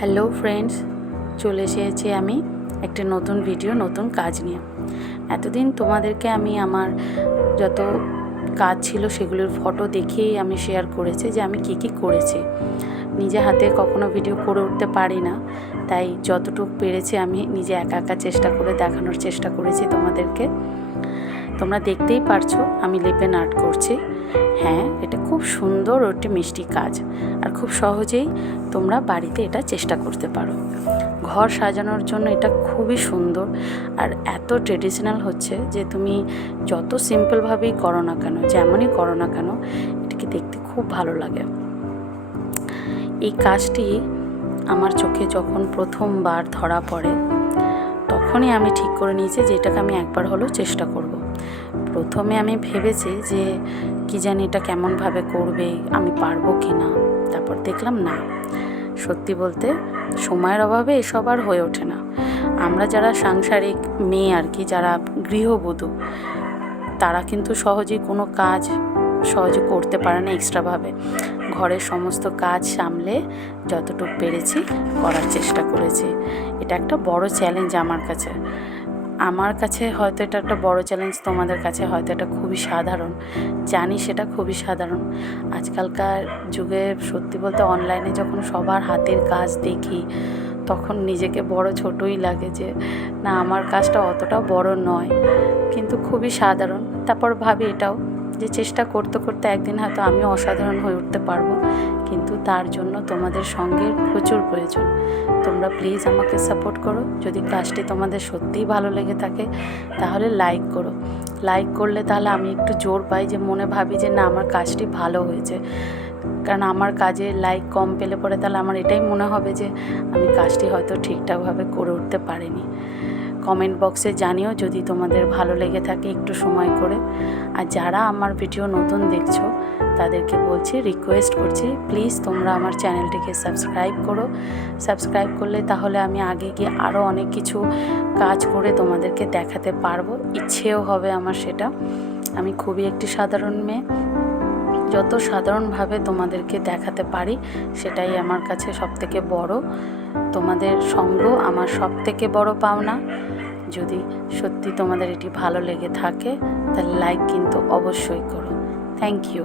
Hello friends, চলে এসেছি আমি একটা নতুন ভিডিও, নতুন কাজ নিয়ে। এতদিন তোমাদেরকে আমি আমার যত কাজ ছিল সেগুলোর ফটো দেখিয়েই আমি শেয়ার করেছি যে আমি কী করেছি। নিজে হাতে কখনো ভিডিও করে উঠতে পারি না, তাই যতটুকু পেরেছি আমি নিজে একা একা চেষ্টা করে দেখানোর চেষ্টা করেছি তোমাদেরকে। তোমরা দেখতেই পারছো আমি লিপেন আর্ট করছি। হ্যাঁ, এটা খুব সুন্দর ও একটি মিষ্টি কাজ, আর খুব সহজেই তোমরা বাড়িতে এটা চেষ্টা করতে পারো। ঘর সাজানোর জন্য এটা খুবই সুন্দর, আর এত ট্রেডিশনাল হচ্ছে যে তুমি যত সিম্পলভাবেই করো না কেন, যেমনই করো না কেন, এটাকে দেখতে খুব ভালো লাগে। এই কাজটি আমার চোখে যখন প্রথমবার ধরা পড়ে, তখনই আমি ঠিক করে নিয়েছি যে এটাকে আমি একবার হলেও চেষ্টা করব। প্রথমে আমি ভেবেছি যে কি জানি এটা কেমনভাবে করবে, আমি পারবো কি না। তারপর দেখলাম না, সত্যি বলতে সময়ের অভাবে এসব আর হয়ে ওঠে না। আমরা যারা সাংসারিক মেয়ে আর কি, যারা গৃহবধূ, তারা কিন্তু সহজেই কোনো কাজ সহজে করতে পারে না এক্সট্রাভাবে। ঘরের সমস্ত কাজ সামলে যতটুকু পেরেছি করার চেষ্টা করেছি। এটা একটা বড় চ্যালেঞ্জ আমার কাছে হয়তো এটা একটা বড় চ্যালেঞ্জ, তোমাদের কাছে হয়তো এটা খুবই সাধারণ। জানি সেটা খুবই সাধারণ। আজকালকার যুগে সত্যি বলতে অনলাইনে যখন সবার হাতের কাজ দেখি, তখন নিজেকে বড় ছোটই লাগে যে না, আমার কাজটা অতটা বড় নয়, কিন্তু খুবই সাধারণ। তারপর ভাবি এটাও যে চেষ্টা করতে করতে একদিন হয়তো আমি অসাধারণ হয়ে উঠতে পারবো, কিন্তু তার জন্য তোমাদের সঙ্গের প্রচুর প্রয়োজন। তোমরা প্লিজ আমাকে সাপোর্ট করো। যদি কাজটি তোমাদের সত্যিই ভালো লেগে থাকে তাহলে লাইক করো। লাইক করলে তাহলে আমি একটু জোর পাই, যে মনে ভাবি যে না, আমার কাজটি ভালো হয়েছে। কারণ আমার কাজে লাইক কম পেলে পরে তাহলে আমার এটাই মনে হবে যে আমি কাজটি হয়তো ঠিকঠাকভাবে করে উঠতে পারিনি। কমেন্ট বক্সে জানিও যদি তোমাদের ভালো লেগে থাকে একটু সময় করে। আর যারা আমার ভিডিও নতুন দেখছো তাদেরকে বলছি, রিকোয়েস্ট করছি, প্লিজ তোমরা আমার চ্যানেলটিকে সাবস্ক্রাইব করো। সাবস্ক্রাইব করলে তাহলে আমি আগে গিয়ে আরও অনেক কিছু কাজ করে তোমাদেরকে দেখাতে পারবো, ইচ্ছেও হবে আমার সেটা। আমি খুবই একটি সাধারণ মেয়ে, যত সাধারণভাবে তোমাদেরকে দেখাতে পারি সেটাই আমার কাছে সবথেকে বড়। তোমাদের সঙ্গ আমার সবথেকে বড় পাওনা। যদি সত্যি তোমাদের এটি ভালো লেগে থাকে তাহলে লাইক কিন্তু অবশ্যই করো। Thank you.